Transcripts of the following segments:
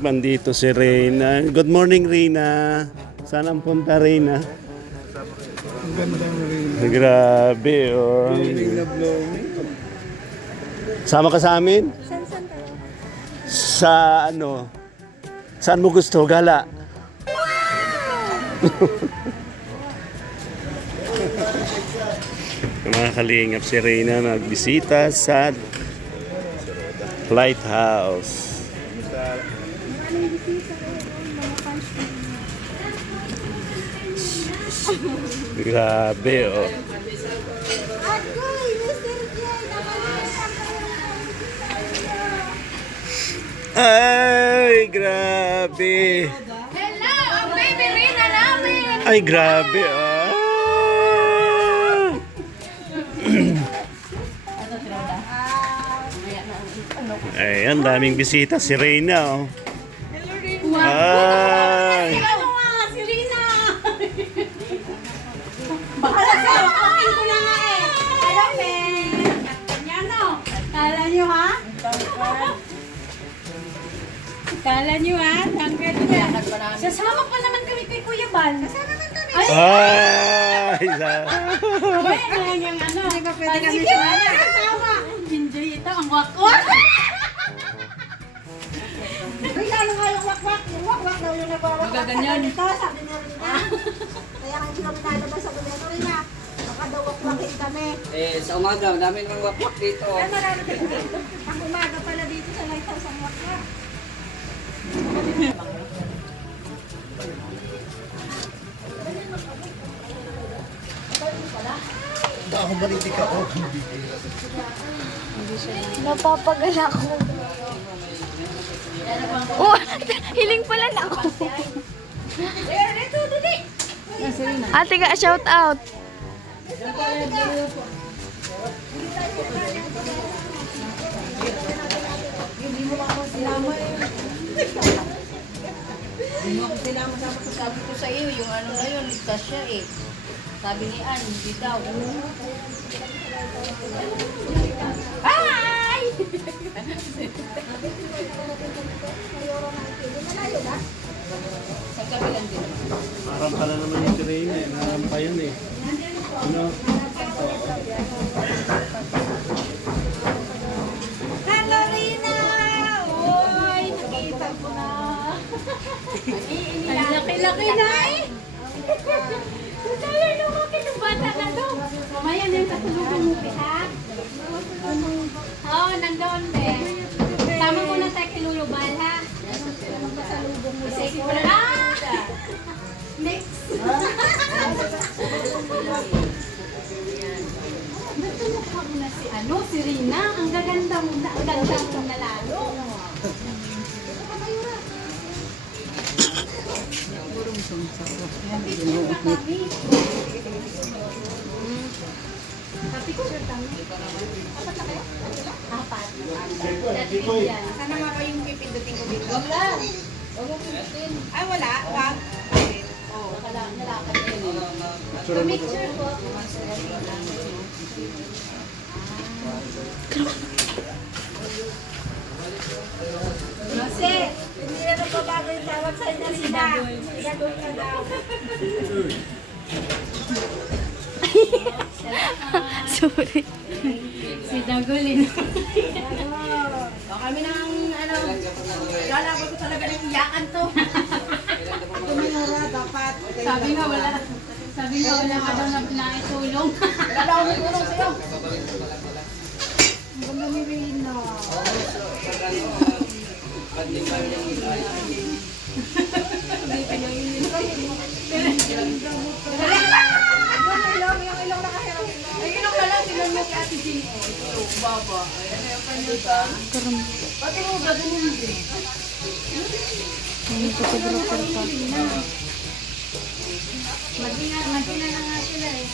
Bandito si Reyna. Good morning, Reyna. Saan ang punta, Reyna? Ang gandang Reyna. Grabe, oh. Blowing na blowing. Sama ka sa amin? Sa ano? Saan mo gusto? Gala? Mga kalingap, si Reyna nagbisita sa Lighthouse. Grabe, oh. Ay, grabe. Hello, ang baby Rina namin! Ay, grabe, ah. Ay, ang daming bisita si Reyna, oh. Ay. Ano nga, si Rina! Bahala sa wakakin ko na nga eh! Hello, men! Kanyano! Kala nyo ha? Kala nyo ha? Tangkat niya! Sasama pa naman kami kay Kuya Bal! Sasama naman kami! Ay, Ay, ano yung ano? Hindi ba pwede kami sasama? Enjoy ito, ang wakwak! Rina, ano nga yung wakwak? Yung wakwak daw yung nagwawakwak. Magaganyan. Ito, sabi ni Rina. Kaya nga hindi kami nalabas sa gobyerno, Rina. Baka daw wakwakin kami. Sa umaga, dami naman wakwak dito. Kaya mararating dito. Ang umaga pala dito sa lighthouse ang wakwak. Napapagala ko. Oh, hiling pala na ako. Ate ka, shout out. Sabi ko sa iyo, yung ano na yun, ligtas siya eh. Sabi ni Ann, hindi daw. Hi! Sa kabilang din. parang pala naman yung si Reyna, eh. Narampayan, eh. Ano? Hello, Rina! Uy, nakita ko na. Ang laki-laki na eh. Sabi lumaki ng bata na doon. Mamaya na yung kasulubong mo, ha? Oo, nandoon din. Tama mo na tayo kilulubal, ha? Sige ko na. Ah! Next. Natulog mo na si ano, si Rina. Ang gaganda mo na, ang ganda mo na lalo. Tapi ko sure tama. Apat na kayo? Apat. Sana nga ba yung pipindutin ko dito? Wala. Huwag mo pinutin. Ay, wala. Wag. Oo, nalakad yun. Picture po. Kasi, hindi na nagbabago yung tawag sa inyo, Rina. Gagawin ka daw. Sorry. Si Dagolin. O kami nang ano, lalabot ko talaga ng iyakan to. Tuminura, dapat. Sabi nga wala. Sabi nga wala ka daw na naitulong. Wala daw akong tulong sa'yo. Ang ganda ni Rina. Yung ilong nakahirap. Ay, inom na lang, tinan mo kay Ate Jean. Oh, baba. Ayan na yung kanyuta. Pati mo gagawin mo din. Magina na nga sila eh.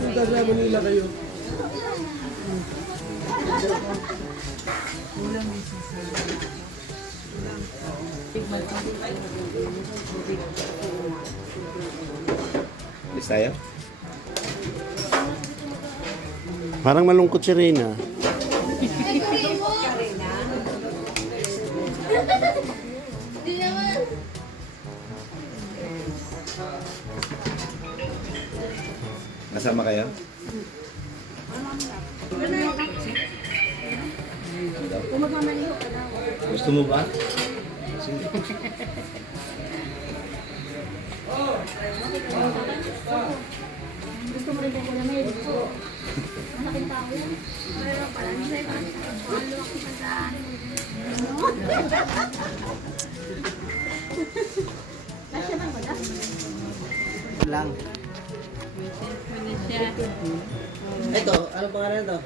Taga Manila kayo. Alis tayo? Parang malungkot si Reyna. Hindi naman. Kasama kayo? Gusto mo ba? Gusto mo rin ako na may gusto. Malaking tao yan. Mayroon pala. Hindi na yung palo ako sa saan. Nasya na wala? Lang. Ito, ano pangalan ito?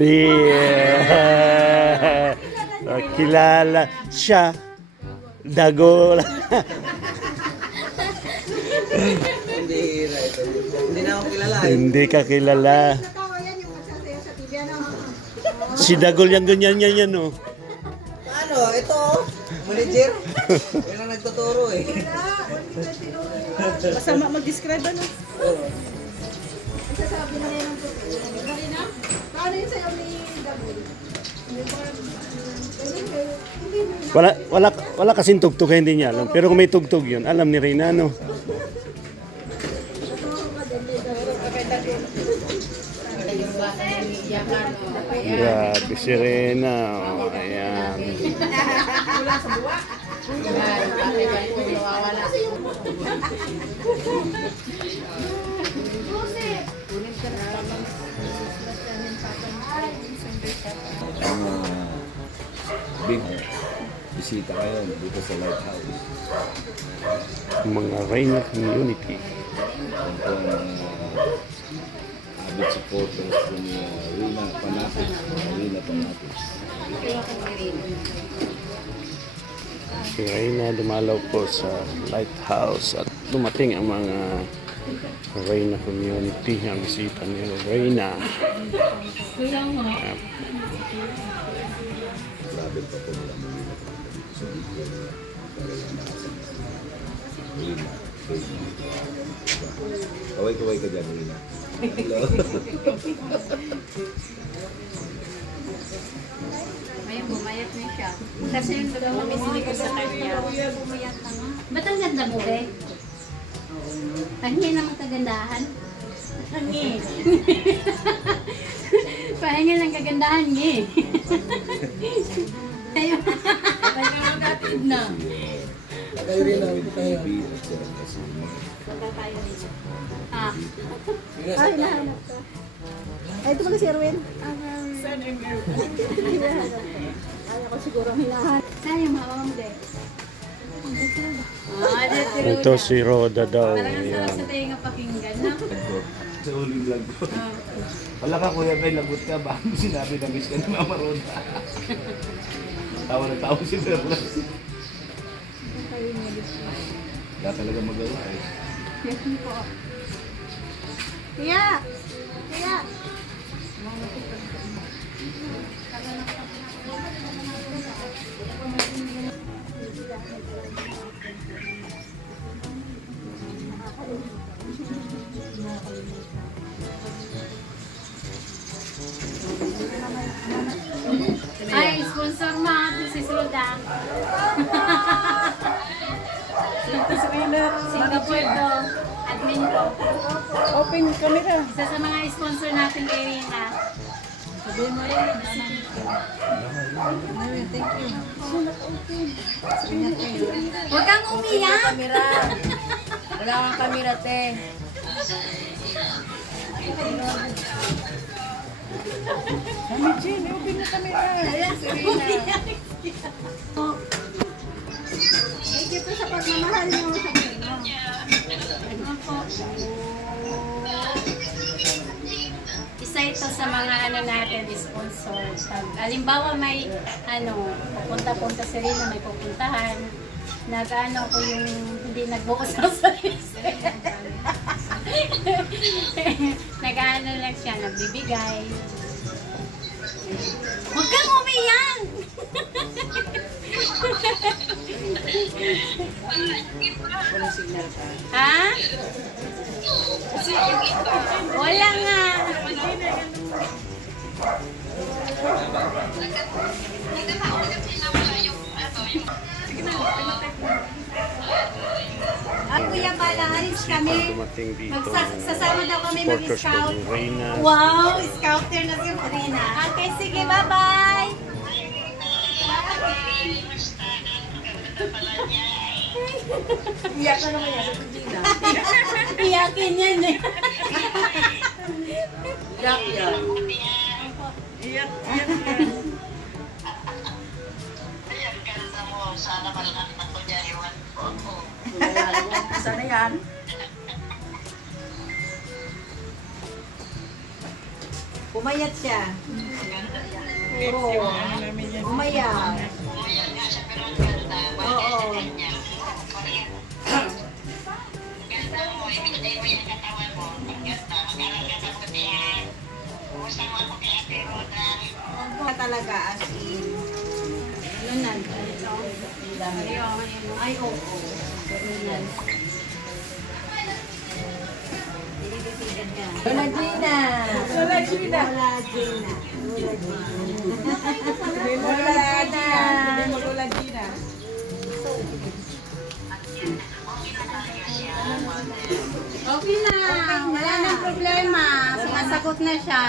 Yeah. Kilala siya. Dagol. Hindi ito. Hindi na ako kilala. Hindi ka kilala. Tao yan yung magsasayaw sa TV, ano? Si Dagol yan, ganyan yan, oh. Ano? Ito? Manager? Yan ang nagtuturo eh. Masama mag-describe, ano? Sasabi na yan ang totoo. Marina, paano yun sa'yo ni Dabul? Wala kasing tugtog, hindi niya alam. Pero kung may tugtog yun, alam ni Reyna, no? Grabe si Reyna. Oh, ayan. Big bisita kayo dito sa Lighthouse. Mga Reyna community. Ang avid supporters ni Rina Panapis. Si Reyna dumalaw po sa Lighthouse at dumating ang mga Reyna community. Ang bisita ni Reyna. Grabe pa po nila Rina. Kaway-kaway ka dyan, Rina. Hello. Ngayon, bumayat na siya. Kasi yung nag-mamisili ko sa kanya. Bumayat na nga. Ba't ang ganda mo, be? Pahingi naman kagandahan. Pahingi. Pahingi ng kagandahan, ngi. Ayun. Pahingi ng gatid na. Kayo rin lang. Kayo. Punta tayo dito. Ah. Ay, nahanap ka. Ay, ito pala si Erwin. Ay, ako siguro ang hinahanap. Saan yung mama mo, de? Ah, dito. Ito si Roda daw. Parang ang sarap Ayan. sa tayo nga pakinggan, no? Sa huling vlog ko. Wala ka kuya, may lagot ka ba? Sinabi na miss ka ni Mama Roda. Tawa na tawa si Perlas. Wala talaga magawa eh. Kaya! Kaya! Ay, sponsor mo, si Suda. Singapore to, admin ko. Open camera. Isa sa mga sponsor natin kay Rina. Sabihin mo rin, huwag kang umiyak. Wala kang camera, te. Mami Jean, open na camera. Ayan, si Rina. Thank you po sa pagmamahal niyo sa akin. Isa ito sa mga ano natin, sponsor. Halimbawa may pupunta-punta si Rina, may pupuntahan. Nag-ano ko yung hindi nagbukas ng sarili. Nag-ano lang siya, nagbibigay. Huwag kang umiyak! Ha? Wala nga. Kuya Bala, alis kami. Dumating dito Sasama daw kami supporters po mag-scout. ng Reyna. Wow, scouter na si Marina. Okay, sige, bye-bye. Iyak na naman yan sa Pagina. Iyakin yan eh. Iyak yan. Sana yan. Pumayat siya. Oo. Pumayat. Oo. Talaga as in. Ano na? Ay, oo. Ganyan. Tinititigan niya. Lola Gina. Lola Gina. Lola Gina. Lola Gina. Lola Gina. Okay na. Wala nang problema. Sumasagot na siya.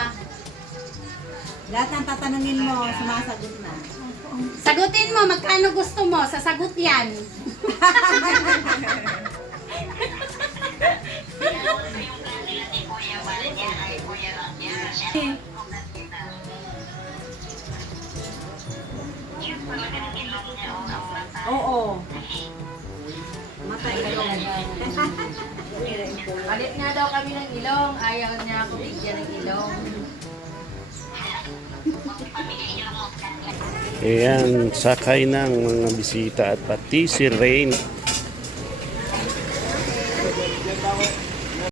Lahat ng tatanungin mo, sumasagot na. Sagutin mo, magkano gusto mo? Sasagot yan. Oo. Matay ka doon. Palit nga daw kami ng ilong. Ayaw niya ako bigyan ng ilong. Ayan, sakay ng mga bisita at pati si Rain